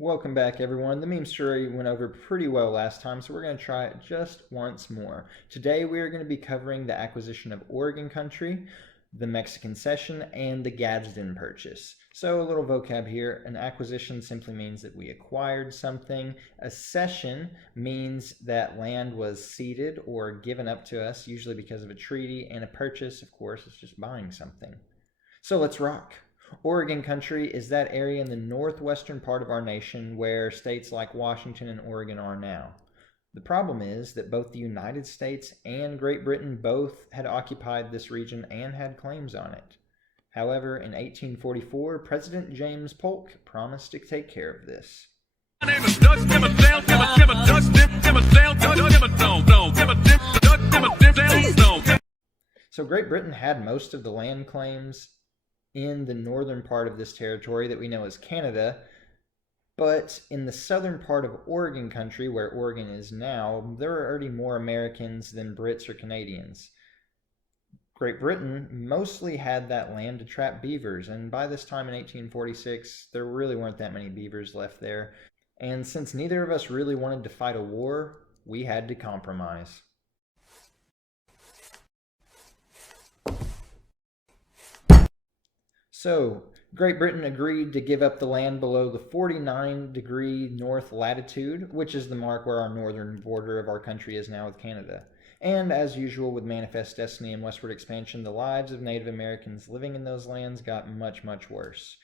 Welcome back, everyone. The meme story went over pretty well last time, so we're going to try it just once more. Today, we are going to be covering the acquisition of Oregon country, the Mexican Cession, and the Gadsden Purchase. So a little vocab here. An acquisition simply means that we acquired something. A cession means that land was ceded or given up to us, usually because of a treaty. And a purchase, of course, is just buying something. So let's rock. Oregon country is that area in the northwestern part of our nation where states like Washington and Oregon are now. The problem is that both the United States and Great Britain both had occupied this region and had claims on it. However, in 1844, President James Polk promised to take care of this. So Great Britain had most of the land claims in the northern part of this territory that we know as Canada, but in the southern part of Oregon country, where Oregon is now, there are already more Americans than Brits or Canadians. Great Britain mostly had that land to trap beavers, and by this time in 1846, there really weren't that many beavers left there. And since neither of us really wanted to fight a war, we had to compromise. So, Great Britain agreed to give up the land below the 49-degree north latitude, which is the mark where our northern border of our country is now with Canada. And as usual with manifest destiny and westward expansion, the lives of Native Americans living in those lands got much, much worse.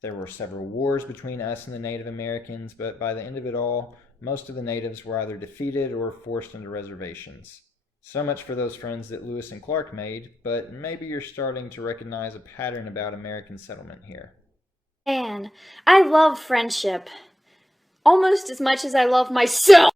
There were several wars between us and the Native Americans, but by the end of it all, most of the natives were either defeated or forced into reservations. So much for those friends that Lewis and Clark made, but maybe you're starting to recognize a pattern about American settlement here. Man, I love friendship. Almost as much as I love myself.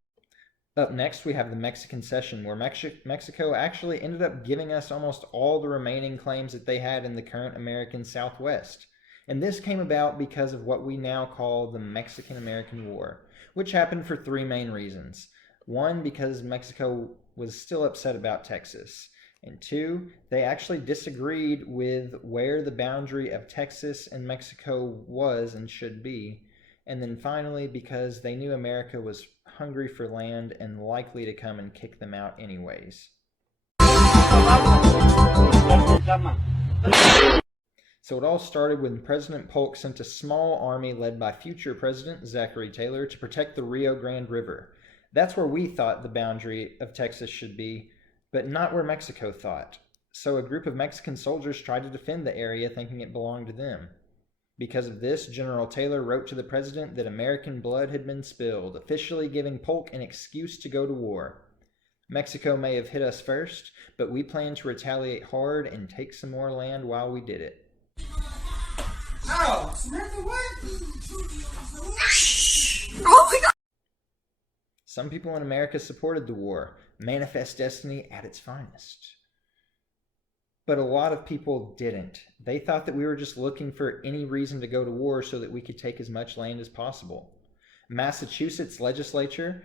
Up next, we have the Mexican Cession, where Mexico actually ended up giving us almost all the remaining claims that they had in the current American Southwest. And this came about because of what we now call the Mexican-American War, which happened for three main reasons. One, because Mexico was still upset about Texas. And two, they actually disagreed with where the boundary of Texas and Mexico was and should be. And then finally, because they knew America was hungry for land and likely to come and kick them out anyways. So it all started when President Polk sent a small army led by future President Zachary Taylor to protect the Rio Grande River. That's where we thought the boundary of Texas should be, but not where Mexico thought. So a group of Mexican soldiers tried to defend the area thinking it belonged to them. Because of this, General Taylor wrote to the president that American blood had been spilled, officially giving Polk an excuse to go to war. Mexico may have hit us first, but we planned to retaliate hard and take some more land while we did it. Oh, Samantha, what? Oh my God! Some people in America supported the war, manifest destiny at its finest. But a lot of people didn't. They thought that we were just looking for any reason to go to war so that we could take as much land as possible. Massachusetts legislature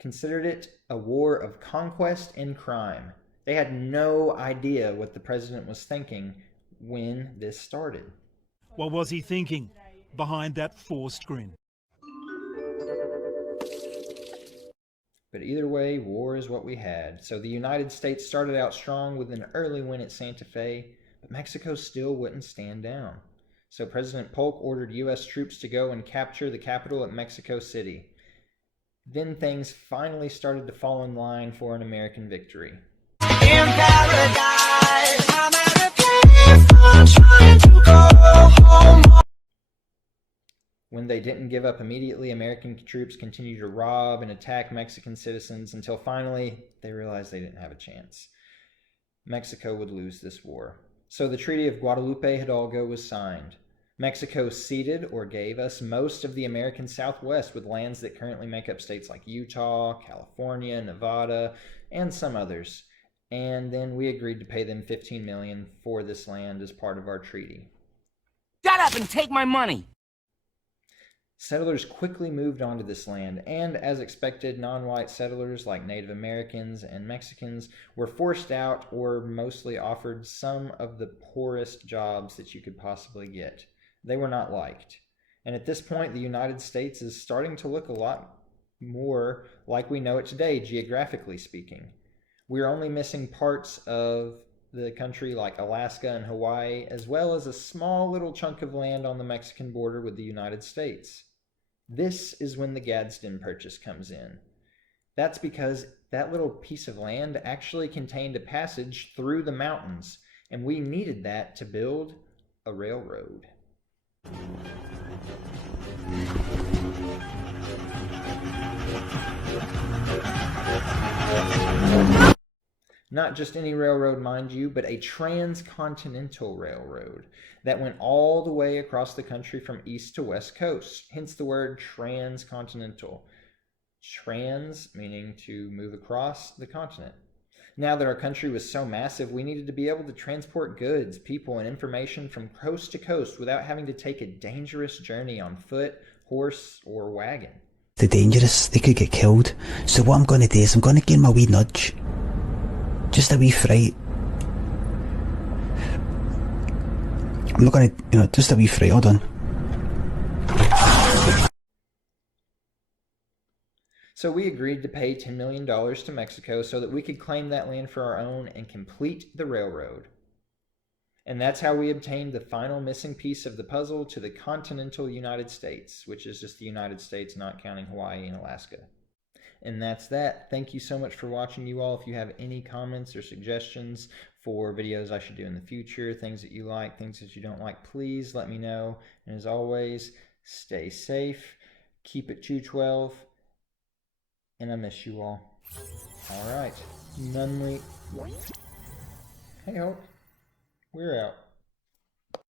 considered it a war of conquest and crime. They had no idea what the president was thinking when this started. What was he thinking behind that forced grin? But either way, war is what we had. So the United States started out strong with an early win at Santa Fe, but Mexico still wouldn't stand down. So President Polk ordered U.S. troops to go and capture the capital at Mexico City. Then things finally started to fall in line for an American victory. In paradise, I'm at a place, I'm trying to go home. When they didn't give up immediately, American troops continued to rob and attack Mexican citizens until finally they realized they didn't have a chance. Mexico would lose this war. So the Treaty of Guadalupe Hidalgo was signed. Mexico ceded or gave us most of the American Southwest with lands that currently make up states like Utah, California, Nevada, and some others. And then we agreed to pay them $15 million for this land as part of our treaty. Shut up and take my money! Settlers quickly moved onto this land, and as expected, non-white settlers like Native Americans and Mexicans were forced out or mostly offered some of the poorest jobs that you could possibly get. They were not liked. And at this point, the United States is starting to look a lot more like we know it today, geographically speaking. We're only missing parts of the country like Alaska and Hawaii, as well as a small little chunk of land on the Mexican border with the United States. This is when the Gadsden Purchase comes in. That's because that little piece of land actually contained a passage through the mountains, and we needed that to build a railroad. Not just any railroad, mind you, but a transcontinental railroad that went all the way across the country from east to west coast, hence the word transcontinental. Trans meaning to move across the continent. Now that our country was so massive, we needed to be able to transport goods, people, and information from coast to coast without having to take a dangerous journey on foot, horse, or wagon. They're dangerous, they could get killed. So what I'm going to do is I'm going to give them a wee nudge. Just a wee fright. I'm not going to, just a wee fright, hold on. So we agreed to pay $10 million to Mexico so that we could claim that land for our own and complete the railroad. And that's how we obtained the final missing piece of the puzzle to the continental United States, which is just the United States, not counting Hawaii and Alaska. And that's that. Thank you so much for watching, you all. If you have any comments or suggestions for videos I should do in the future, things that you like, things that you don't like, please let me know. And as always, stay safe, keep it 212, and I miss you all. All right. Nunley. Hey, ho. We're out.